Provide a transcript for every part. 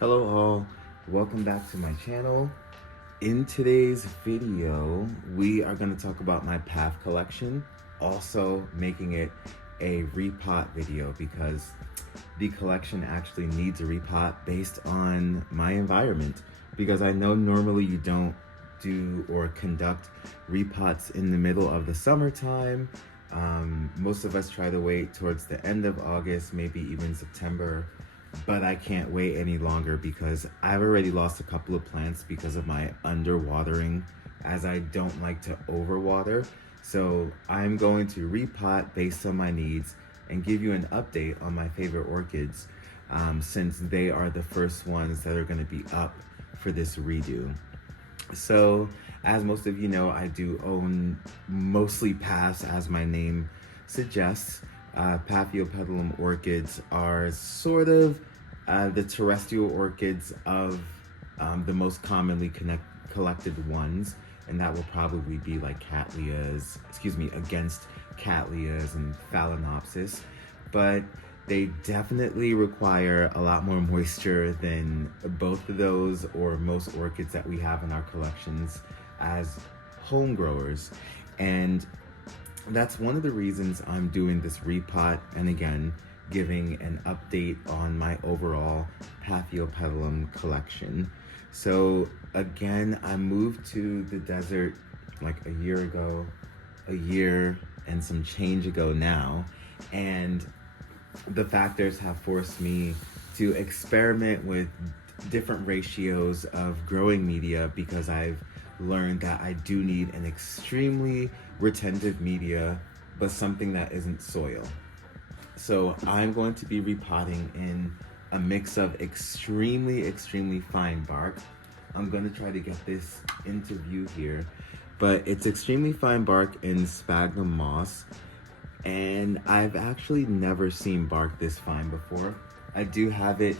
Hello all, welcome back to my channel. In today's video, we are going to talk about my Path collection, also making it a repot video because the collection actually needs a repot based on my environment, because I know normally you don't do or conduct repots in the middle of the summertime. Most of us try to wait towards the end of August, maybe even September, but I can't wait any longer because I've already lost a couple of plants because of my underwatering, as I don't like to overwater. So I'm going to repot based on my needs and give you an update on my favorite orchids, since they are the first ones that are going to be up for this redo. So, as most of you know, I do own mostly paths, as my name suggests. Paphiopedilum orchids are sort of the terrestrial orchids of the most commonly collected ones, and that will probably be like against Cattleyas and Phalaenopsis, but they definitely require a lot more moisture than both of those or most orchids that we have in our collections as home growers. And that's one of the reasons I'm doing this repot, and again, giving an update on my overall Paphiopedilum collection. So again, I moved to the desert like a year and some change ago now, and the factors have forced me to experiment with different ratios of growing media, because I've learned that I do need an extremely retentive media, but something that isn't soil. So I'm going to be repotting in a mix of extremely fine bark. I'm going to try to get this into view here, but it's extremely fine bark in sphagnum moss. And I've actually never seen bark this fine before. I do have it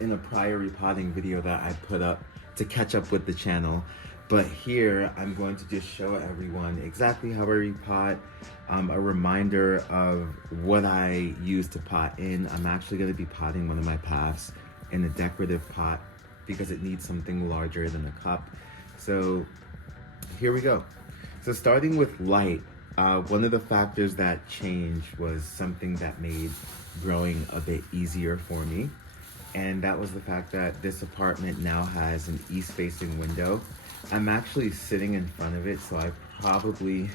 in a prior repotting video that I put up to catch up with the channel, but here I'm going to just show everyone exactly how I repot, a reminder of what I use to pot in. I'm actually going to be potting one of my paths in a decorative pot because it needs something larger than a cup. So here we go. So starting with light, one of the factors that changed was something that made growing a bit easier for me. And that was the fact that this apartment now has an east-facing window. I'm actually sitting in front of it, so I probably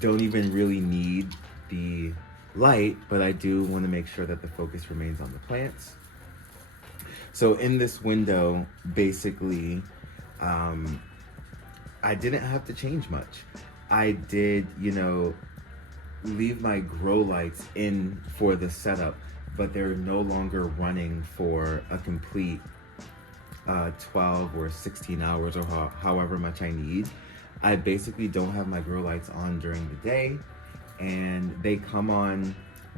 don't even really need the light, but I do want to make sure that the focus remains on the plants. So in this window, basically, I didn't have to change much. I did, leave my grow lights in for the setup, but they're no longer running for a complete 12 or 16 hours or however much I need. I basically don't have my grow lights on during the day, and they come on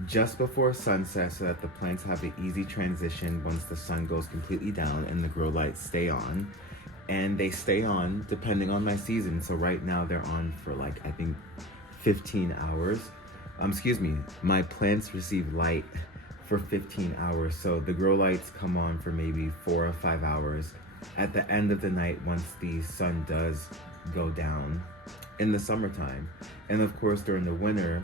just before sunset so that the plants have an easy transition once the sun goes completely down, and the grow lights stay on. And they stay on depending on my season. So right now they're on for like, I think 15 hours. My plants receive light for 15 hours. So the grow lights come on for maybe 4 or 5 hours at the end of the night once the sun does go down in the summertime. And of course, during the winter,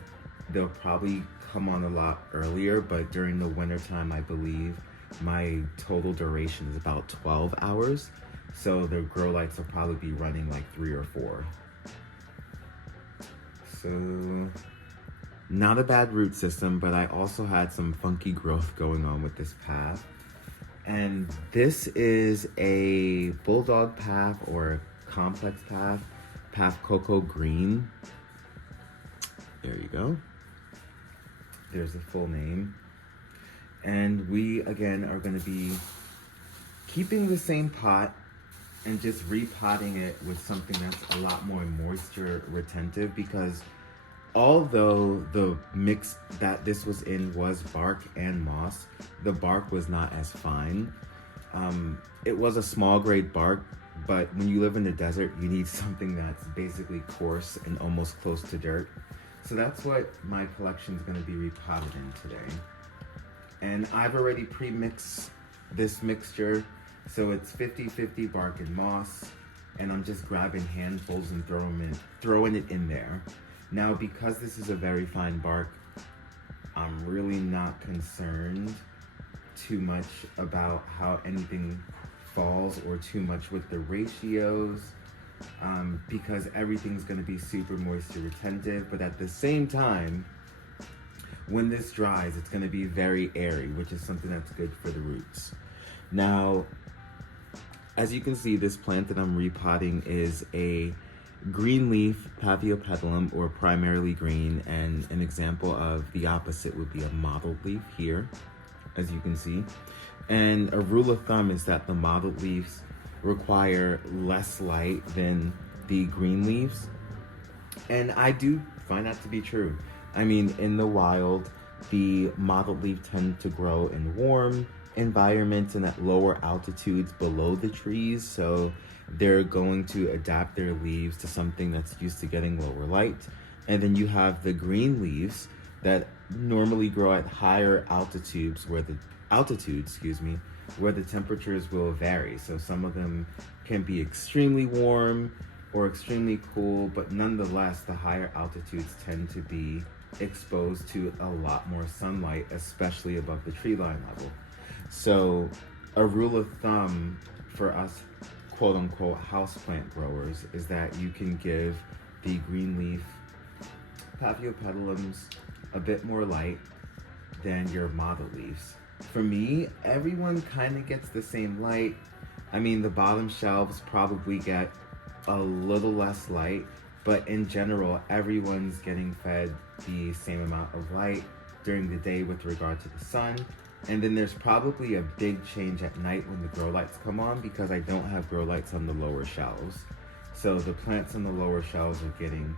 they'll probably come on a lot earlier, but during the winter time, I believe my total duration is about 12 hours. So the grow lights will probably be running like 3 or 4. So not a bad root system, but I also had some funky growth going on with this path. And this is a bulldog path or complex path, Path Cocoa Green. There you go. There's the full name. And we, again, are going to be keeping the same pot and just repotting it with something that's a lot more moisture retentive, because although the mix that this was in was bark and moss, the bark was not as fine. It was a small grade bark, but when you live in the desert, you need something that's basically coarse and almost close to dirt. So that's what my collection is going to be repotted in today. And I've already pre-mixed this mixture. So it's 50-50 bark and moss, and I'm just grabbing handfuls and throwing it in there. Now, because this is a very fine bark, I'm really not concerned too much about how anything falls or too much with the ratios, because everything's going to be super moisture retentive. But at the same time, when this dries, it's going to be very airy, which is something that's good for the roots. Now, as you can see, this plant that I'm repotting is a green leaf Paphiopedilum, or primarily green, and an example of the opposite would be a mottled leaf here, as you can see. And a rule of thumb is that the mottled leaves require less light than the green leaves. And I do find that to be true. I mean, in the wild, the mottled leaf tend to grow in warm environments and at lower altitudes below the trees. So they're going to adapt their leaves to something that's used to getting lower light. And then you have the green leaves that normally grow at higher altitudes where the temperatures will vary. So some of them can be extremely warm or extremely cool, but nonetheless, the higher altitudes tend to be exposed to a lot more sunlight, especially above the tree line level. So a rule of thumb for us quote unquote houseplant growers is that you can give the green leaf Paphiopedilums a bit more light than your mottled leaves. For me, everyone kind of gets the same light. I mean, the bottom shelves probably get a little less light, but in general, everyone's getting fed the same amount of light during the day with regard to the sun. And then there's probably a big change at night when the grow lights come on, because I don't have grow lights on the lower shelves. So the plants on the lower shelves are getting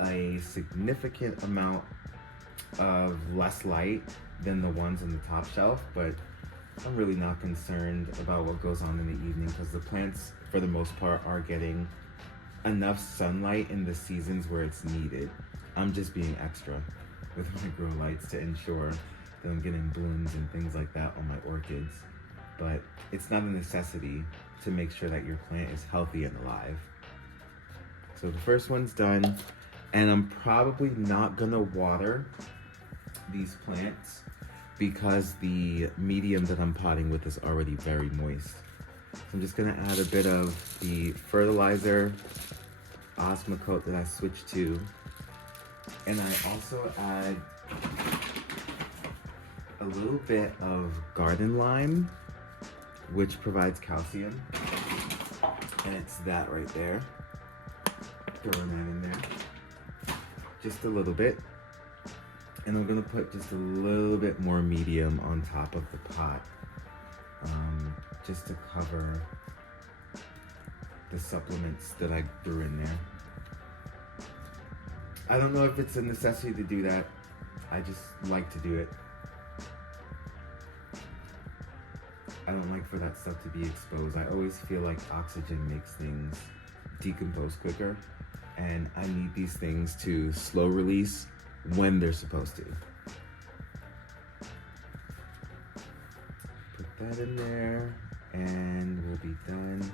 a significant amount of less light than the ones on the top shelf, but I'm really not concerned about what goes on in the evening, because the plants, for the most part, are getting enough sunlight in the seasons where it's needed. I'm just being extra with my grow lights to ensure that I'm getting blooms and things like that on my orchids, but it's not a necessity to make sure that your plant is healthy and alive. So the first one's done, and I'm probably not gonna water these plants because the medium that I'm potting with is already very moist. So I'm just gonna add a bit of the fertilizer Osmocote that I switched to, and I also add a little bit of garden lime, which provides calcium, and it's that right there. Throwing that in there, just a little bit. And I'm gonna put just a little bit more medium on top of the pot, just to cover the supplements that I threw in there. I don't know if it's a necessity to do that. I just like to do it. I don't like for that stuff to be exposed. I always feel like oxygen makes things decompose quicker, and I need these things to slow release when they're supposed to. Put that in there, and we'll be done.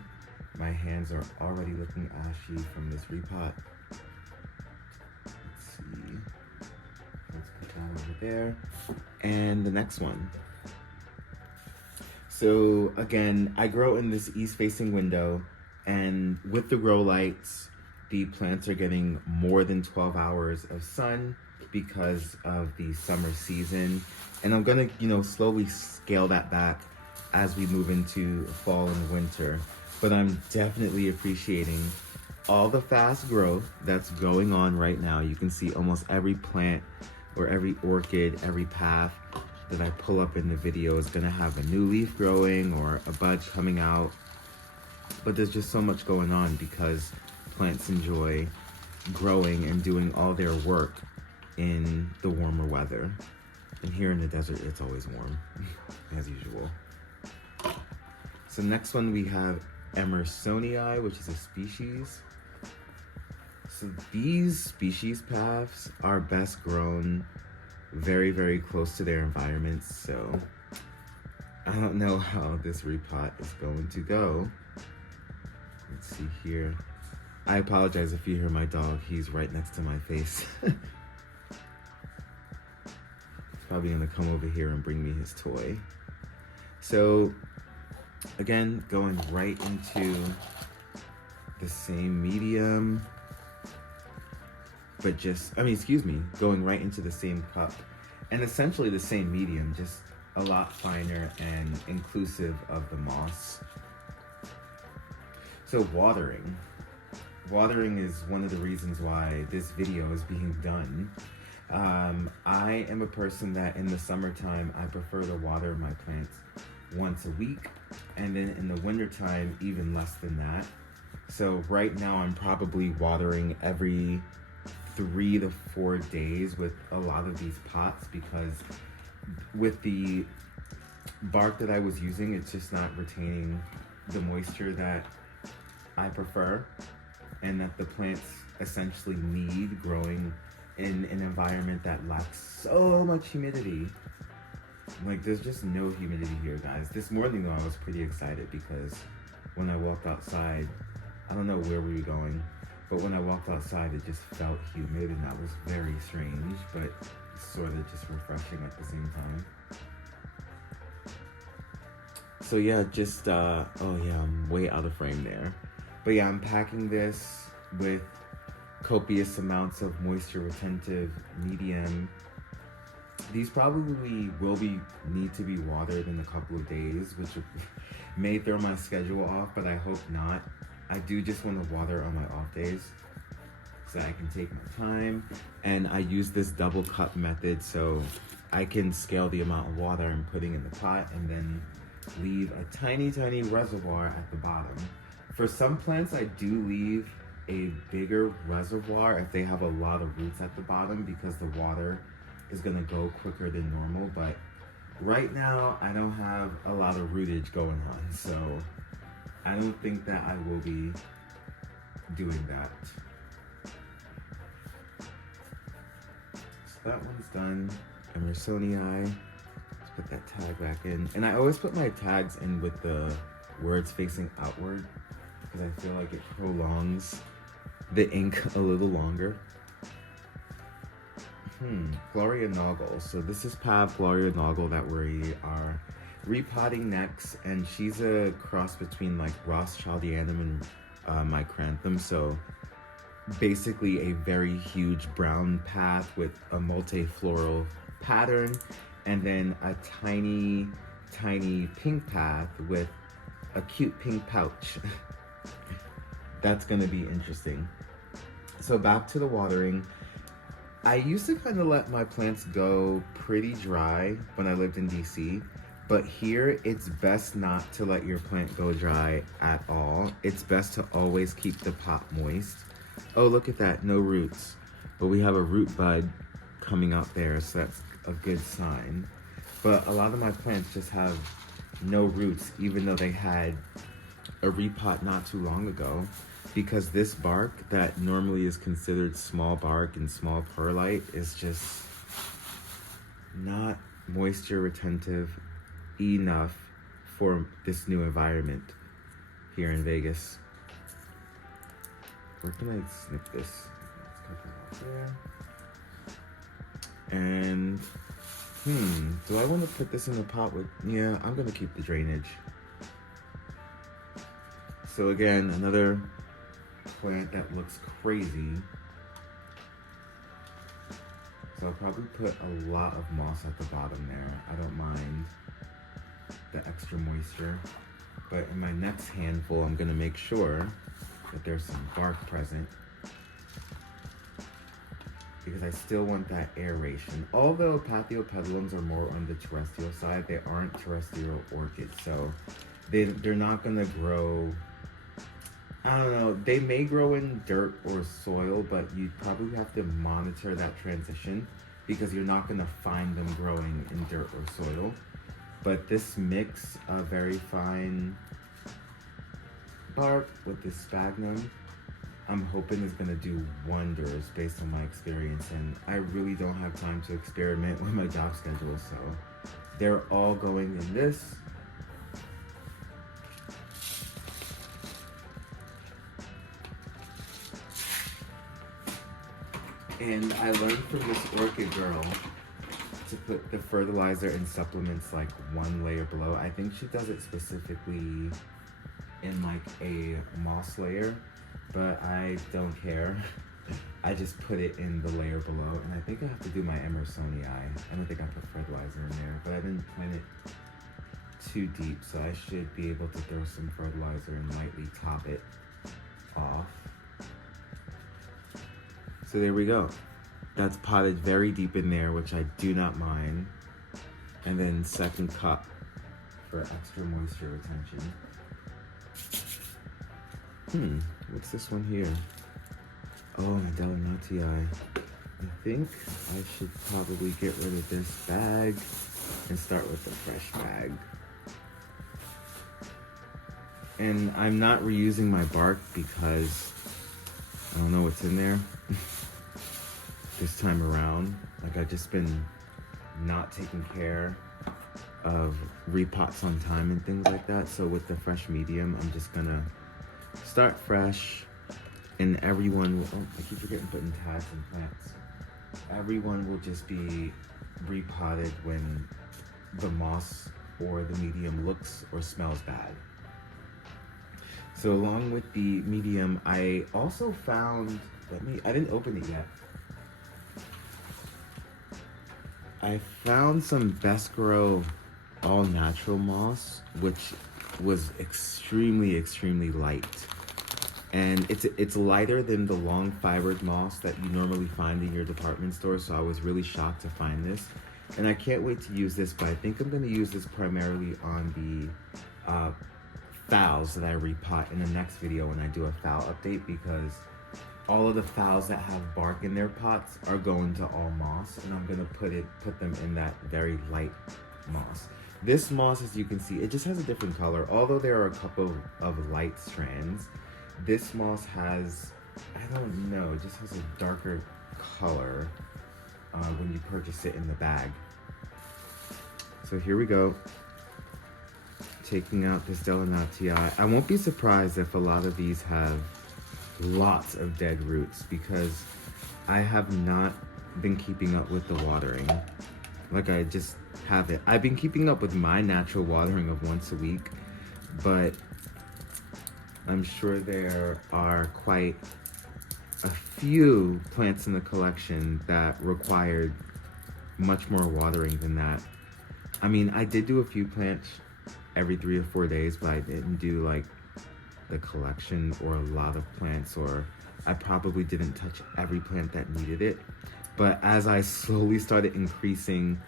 My hands are already looking ashy from this repot. Let's see. Let's put that over there. And the next one. So again, I grow in this east-facing window, and with the grow lights, the plants are getting more than 12 hours of sun because of the summer season. And I'm gonna, slowly scale that back as we move into fall and winter. But I'm definitely appreciating all the fast growth that's going on right now. You can see almost every plant or every orchid, every path that I pull up in the video is gonna have a new leaf growing or a bud coming out. But there's just so much going on because plants enjoy growing and doing all their work in the warmer weather. And here in the desert, it's always warm, as usual. So next one we have Emersonii, which is a species. So these species paths are best grown very, very close to their environments. So I don't know how this repot is going to go. Let's see here. I apologize if you hear my dog. He's right next to my face. He's probably gonna come over here and bring me his toy. So, again, going right into the same medium, but going right into the same cup and essentially the same medium, just a lot finer and inclusive of the moss. So watering is one of the reasons why this video is being done. I am a person that in the summertime, I prefer to water my plants once a week, and then in the wintertime, even less than that. So right now I'm probably watering every 3 to 4 days with a lot of these pots, because with the bark that I was using, it's just not retaining the moisture that I prefer and that the plants essentially need growing in an environment that lacks so much humidity. Like, there's just no humidity here, guys. This morning though, I was pretty excited because when I walked outside, I don't know where we were going, but when I walked outside, it just felt humid, and that was very strange, but sort of just refreshing at the same time. So yeah, just, oh yeah, I'm way out of frame there. But yeah, I'm packing this with copious amounts of moisture retentive medium. These probably will need to be watered in a couple of days, which may throw my schedule off, but I hope not. I do just want to water on my off days so I can take my time. And I use this double cup method so I can scale the amount of water I'm putting in the pot and then leave a tiny, tiny reservoir at the bottom. For some plants, I do leave a bigger reservoir if they have a lot of roots at the bottom, because the water is gonna go quicker than normal. But right now, I don't have a lot of rootage going on, so I don't think that I will be doing that. So that one's done. Emersonii. Let's put that tag back in. And I always put my tags in with the words facing outward, because I feel like it prolongs the ink a little longer. Gloria Noggle. So this is Pav Gloria Noggle that we are repotting next, and she's a cross between like Rothschildianum and Micranthum. So basically a very huge brown path with a multifloral pattern, and then a tiny, tiny pink path with a cute pink pouch. That's gonna be interesting. So back to the watering. I used to kind of let my plants go pretty dry when I lived in DC, but here it's best not to let your plant go dry at all. It's best to always keep the pot moist. Oh, look at that, no roots. But we have a root bud coming out there, so that's a good sign. But a lot of my plants just have no roots, even though they had a repot not too long ago, because this bark that normally is considered small bark and small perlite is just not moisture retentive enough for this new environment here in Vegas. Where can I snip this? Let's cut that off there. And do I want to put this in the pot with, yeah, I'm gonna keep the drainage. So again, another plant that looks crazy. So I'll probably put a lot of moss at the bottom there. I don't mind the extra moisture. But in my next handful, I'm gonna make sure that there's some bark present, because I still want that aeration. Although Paphiopedilums are more on the terrestrial side, they aren't terrestrial orchids, so they're not gonna grow, I don't know, they may grow in dirt or soil, but you probably have to monitor that transition, because you're not gonna find them growing in dirt or soil. But this mix of very fine bark with this sphagnum, I'm hoping is gonna do wonders based on my experience, and I really don't have time to experiment with my job schedule, so they're all going in this. And I learned from this Orchid girl to put the fertilizer and supplements like one layer below. I think she does it specifically in like a moss layer, but I don't care. I just put it in the layer below, and I think I have to do my Emersonii. I don't think I put fertilizer in there, but I didn't plant it too deep, so I should be able to throw some fertilizer and lightly top it off. So there we go. That's potted very deep in there, which I do not mind. And then second cup for extra moisture retention. What's this one here? Oh, my Delenatii. I think I should probably get rid of this bag and start with the fresh bag. And I'm not reusing my bark because I don't know what's in there this time around. Like, I've just been not taking care of repots on time and things like that. So with the fresh medium, I'm just gonna start fresh, and everyone will, oh, I keep forgetting putting tags in plants. Everyone will just be repotted when the moss or the medium looks or smells bad. So along with the medium, I also found, I didn't open it yet. I found some Best Grow all natural moss, which was extremely, extremely light. And it's lighter than the long fibered moss that you normally find in your department store, so I was really shocked to find this. And I can't wait to use this, but I think I'm gonna use this primarily on the phals that I repot in the next video when I do a phal update, because all of the phals that have bark in their pots are going to all moss, and I'm gonna put them in that very light moss. This moss, as you can see, it just has a different color. Although there are a couple of light strands, this moss has, I don't know, it just has a darker color when you purchase it in the bag. So here we go. Taking out this Delenatii. I won't be surprised if a lot of these have lots of dead roots, because I have not been keeping up with the watering. Like, I just haven't. I've been keeping up with my natural watering of once a week, but I'm sure there are quite a few plants in the collection that required much more watering than that. I mean, I did do a few plants every 3 or 4 days, but I didn't do like the collection or a lot of plants, or I probably didn't touch every plant that needed it. But as I slowly started increasing,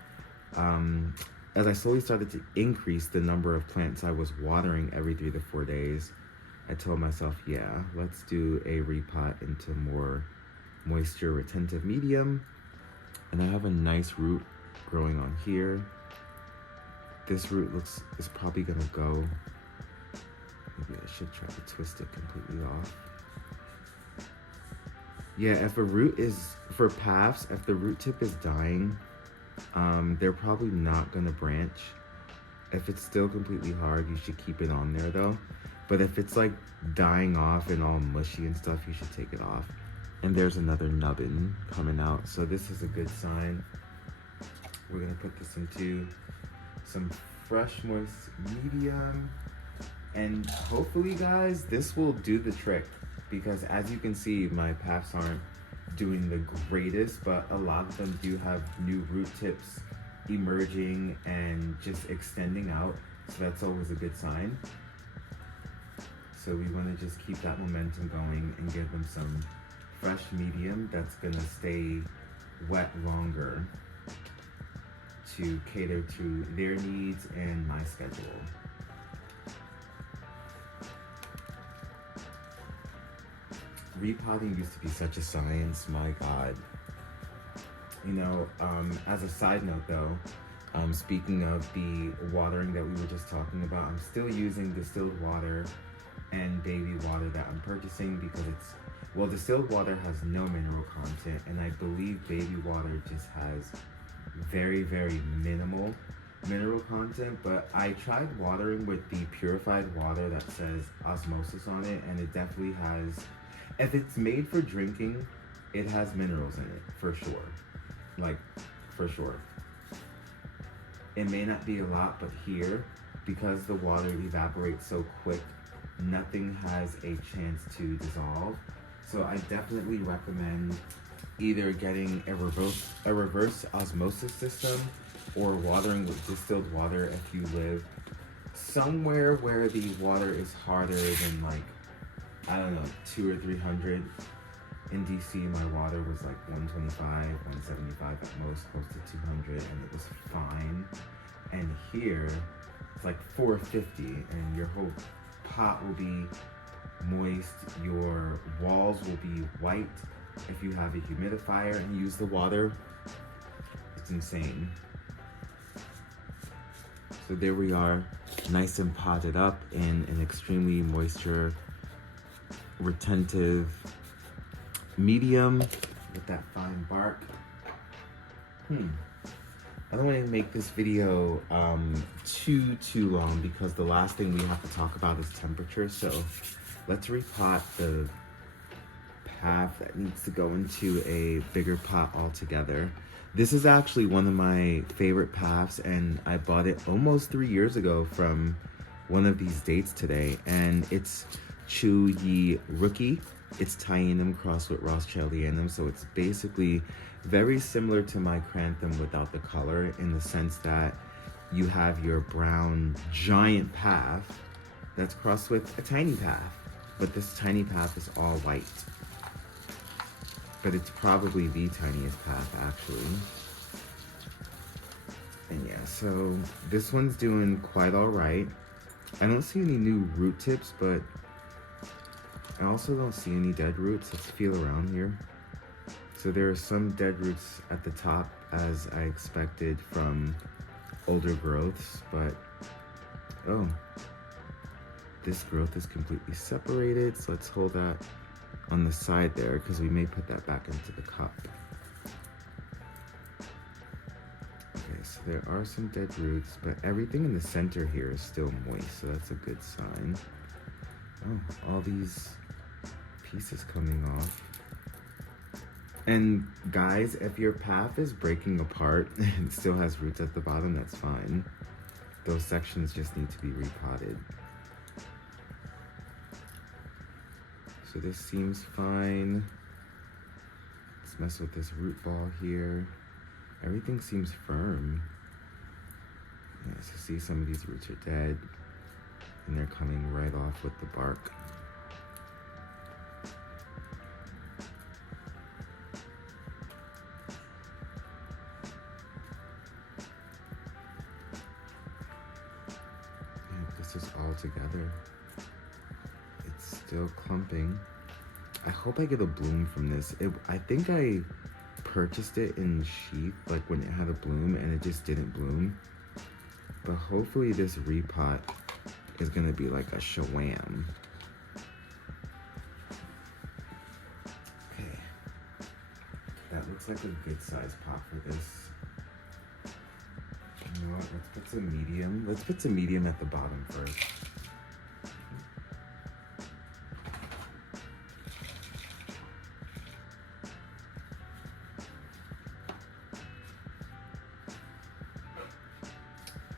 to increase the number of plants I was watering every 3 to 4 days, I told myself, yeah, let's do a repot into more moisture retentive medium. And I have a nice root growing on here. This root is probably gonna go. Maybe I should try to twist it completely off. Yeah, if a root is, for paphs, if the root tip is dying, they're probably not gonna branch. If it's still completely hard, you should keep it on there though. But if it's like dying off and all mushy and stuff, you should take it off. And there's another nubbin coming out, so this is a good sign. We're gonna put this into some fresh moist medium, and hopefully, guys, this will do the trick, because as you can see, my paphs aren't doing the greatest, but a lot of them do have new root tips emerging and just extending out, so that's always a good sign. So we want to just keep that momentum going and give them some fresh medium that's gonna stay wet longer to cater to their needs and my schedule. Repotting used to be such a science, my God. You know, as a side note though, speaking of the watering that we were just talking about, I'm still using distilled water and baby water that I'm purchasing, because distilled water has no mineral content, and I believe baby water just has very, very minimal mineral content. But I tried watering with the purified water that says osmosis on it, and it definitely has, if it's made for drinking, it has minerals in it, for sure. Like, for sure. It may not be a lot, but here, because the water evaporates so quick, nothing has a chance to dissolve. So I definitely recommend either getting a reverse osmosis system or watering with distilled water if you live somewhere where the water is harder than, like, I don't know, 200 or 300. In DC, my water was like 125, 175 at most, close to 200, and it was fine. And here, it's like 450, and your whole pot will be moist, your walls will be white. If you have a humidifier and use the water, it's insane. So there we are, nice and potted up in an extremely moisture retentive medium with that fine bark. I don't want to make this video too long because the last thing we have to talk about is temperature. So let's repot the path that needs to go into a bigger pot altogether. This is actually one of my favorite paths, and I bought it almost 3 years ago from one of these dates today, and it's Chuyi Rookie. It's Tyenum crossed with Rothschildianum, so it's basically very similar to my Cranthum without the color, in the sense that you have your brown giant path that's crossed with a tiny path, but this tiny path is all white. But it's probably the tiniest path, actually. And yeah, so this one's doing quite all right. I don't see any new root tips, but I also don't see any dead roots. Let's feel around here. So there are some dead roots at the top, as I expected from older growths, but oh, this growth is completely separated. So let's hold that on the side there, because we may put that back into the cup. Okay, so there are some dead roots, but everything in the center here is still moist, so that's a good sign. Oh, all these pieces coming off. And guys, if your path is breaking apart and still has roots at the bottom, that's fine. Those sections just need to be repotted. So this seems fine. Let's mess with this root ball here. Everything seems firm. Yeah, so see, some of these roots are dead, and they're coming right off with the bark. This is all together. It's still clumping. I hope I get a bloom from this. I think I purchased it in sheath, like when it had a bloom, and it just didn't bloom. But hopefully this repot is gonna be like a shawam. Okay, that looks like a good size pot for this. You know what, let's put some medium. Let's put some medium at the bottom first.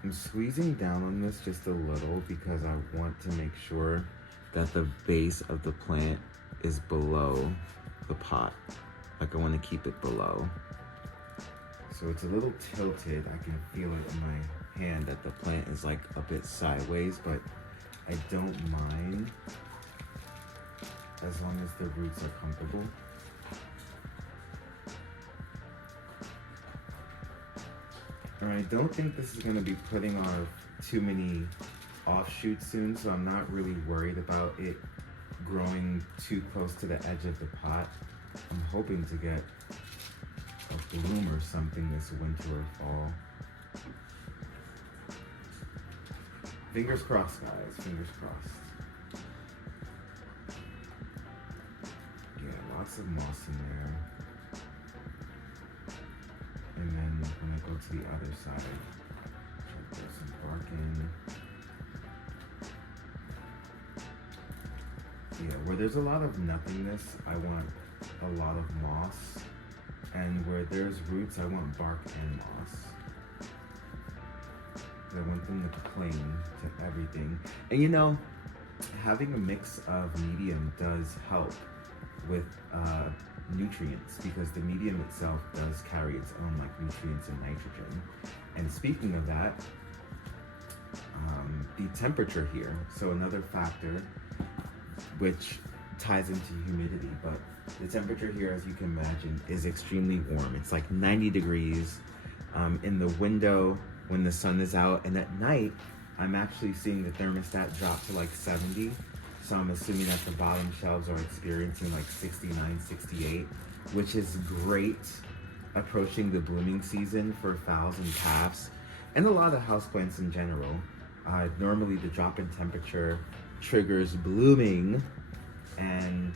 I'm squeezing down on this just a little because I want to make sure that the base of the plant is below the pot. Like, I want to keep it below. So it's a little tilted. I can feel it in my hand that the plant is like a bit sideways, but I don't mind as long as the roots are comfortable. I don't think this is going to be putting off too many offshoots soon, so I'm not really worried about it growing too close to the edge of the pot. I'm hoping to get a bloom or something this winter or fall. Fingers crossed, guys. Fingers crossed. Yeah, lots of moss in there. And then when I go to the other side, I'll throw some bark in. Yeah, where there's a lot of nothingness, I want a lot of moss, and where there's roots, I want bark and moss. I want them to cling to everything. And you know, having a mix of medium does help with nutrients, because the medium itself does carry its own like nutrients and nitrogen. And speaking of that, the temperature here, so another factor which ties into humidity, but the temperature here, as you can imagine, is extremely warm. It's like 90 degrees in the window when the sun is out, and at night I'm actually seeing the thermostat drop to like 70. So I'm assuming that the bottom shelves are experiencing like 69, 68, which is great approaching the blooming season for phals and paphs and a lot of houseplants in general. Normally the drop in temperature triggers blooming, and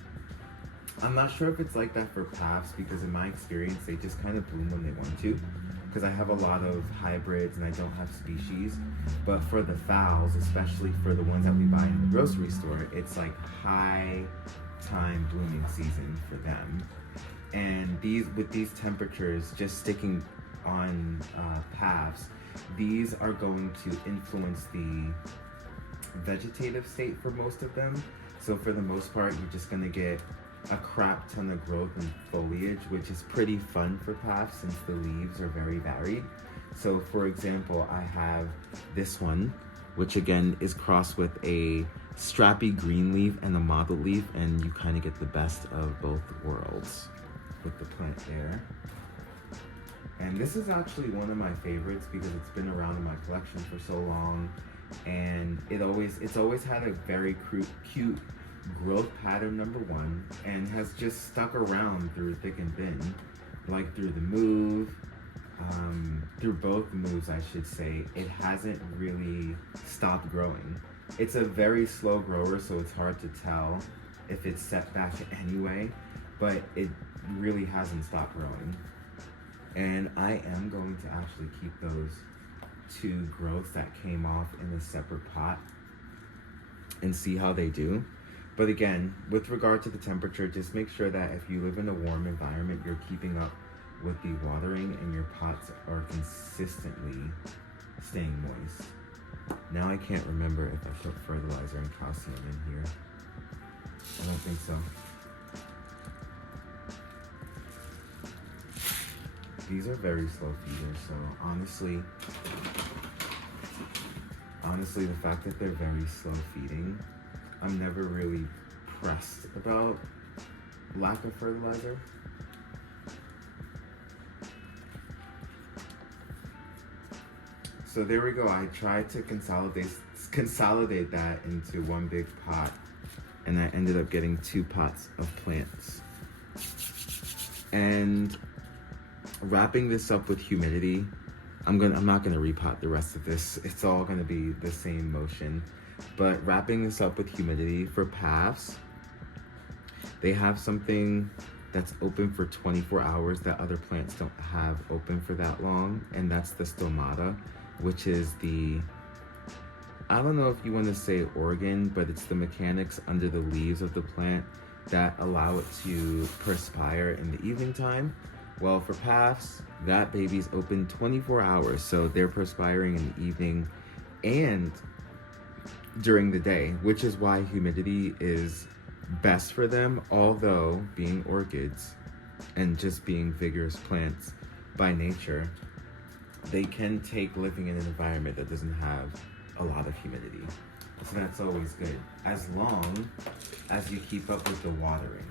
I'm not sure if it's like that for paphs, because in my experience they just kind of bloom when they want to, because I have a lot of hybrids and I don't have species. But for the phals, especially for the ones that we buy in the grocery store, it's like high time blooming season for them. And with these temperatures just sticking on paphs, these are going to influence the vegetative state for most of them. So for the most part, you're just gonna get a crap ton of growth and foliage, which is pretty fun for paphs since the leaves are very varied. So for example, I have this one, which again is crossed with a strappy green leaf and a mottled leaf, and you kind of get the best of both worlds with the plant there. And this is actually one of my favorites because it's been around in my collection for so long, and it's always had a very cute growth pattern, number one, and has just stuck around through thick and thin, like through the move, through both moves I should say. It hasn't really stopped growing. It's a very slow grower, so it's hard to tell if it's set back anyway, but it really hasn't stopped growing. And I am going to actually keep those two growths that came off in a separate pot and see how they do. But again, with regard to the temperature, just make sure that if you live in a warm environment, you're keeping up with the watering and your pots are consistently staying moist. Now I can't remember if I put fertilizer and calcium in here. I don't think so. These are very slow feeders, so honestly, the fact that they're very slow feeding, I'm never really pressed about lack of fertilizer. So there we go. I tried to consolidate that into one big pot, and I ended up getting 2 pots of plants. And wrapping this up with humidity, I'm not gonna repot the rest of this. It's all gonna be the same motion. But wrapping this up with humidity for paphs, they have something that's open for 24 hours that other plants don't have open for that long, and that's the stomata, which is the, I don't know if you want to say organ, but it's the mechanics under the leaves of the plant that allow it to perspire in the evening time. Well, for paphs, that baby's open 24 hours, so they're perspiring in the evening and during the day, which is why humidity is best for them, although being orchids and just being vigorous plants by nature, they can take living in an environment that doesn't have a lot of humidity. So that's always good, as long as you keep up with the watering.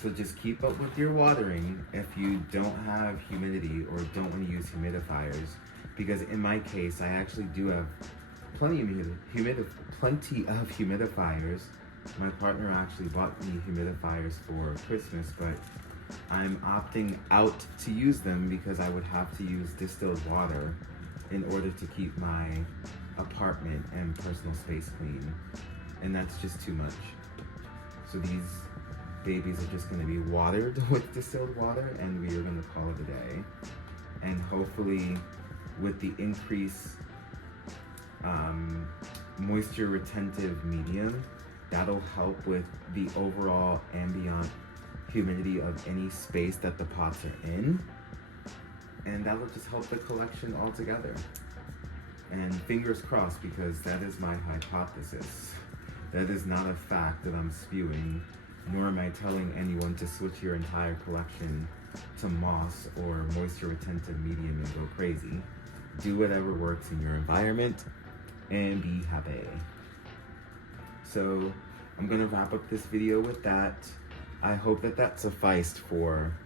So just keep up with your watering if you don't have humidity or don't want to use humidifiers, because in my case, I actually do have plenty of humidifiers. My partner actually bought me humidifiers for Christmas, but I'm opting out to use them because I would have to use distilled water in order to keep my apartment and personal space clean, and that's just too much. So these babies are just going to be watered with distilled water, and we are going to call it a day. And hopefully with the increased moisture retentive medium, that'll help with the overall ambient humidity of any space that the pots are in. And that will just help the collection altogether. And fingers crossed, because that is my hypothesis. That is not a fact that I'm spewing, nor am I telling anyone to switch your entire collection to moss or moisture retentive medium and go crazy. Do whatever works in your environment and be happy. So I'm gonna wrap up this video with that. I hope that that sufficed for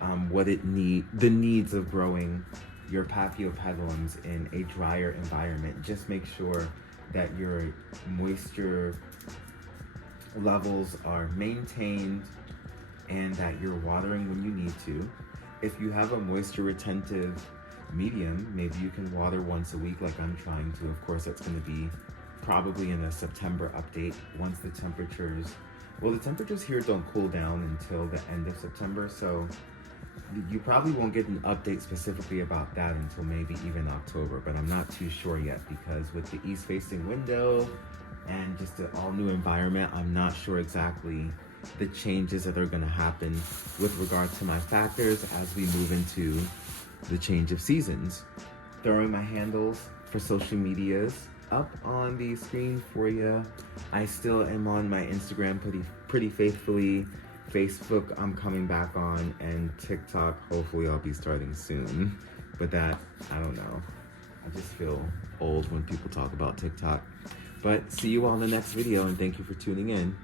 the needs of growing your Paphiopedilums in a drier environment. Just make sure that your moisture levels are maintained and that you're watering when you need to. If you have a moisture retentive medium, maybe you can water once a week like I'm trying to. Of course, that's going to be probably in the September update once the temperatures, well, the temperatures here don't cool down until the end of September, so you probably won't get an update specifically about that until maybe even October, but I'm not too sure yet, because with the east-facing window and just an all-new environment, I'm not sure exactly the changes that are going to happen with regard to my factors as we move into the change of seasons. Throwing my handles for social medias up on the screen for you. I still am on my Instagram pretty faithfully. Facebook I'm coming back on, and TikTok hopefully I'll be starting soon. But that, I don't know. I just feel old when people talk about TikTok. But see you all in the next video, and thank you for tuning in.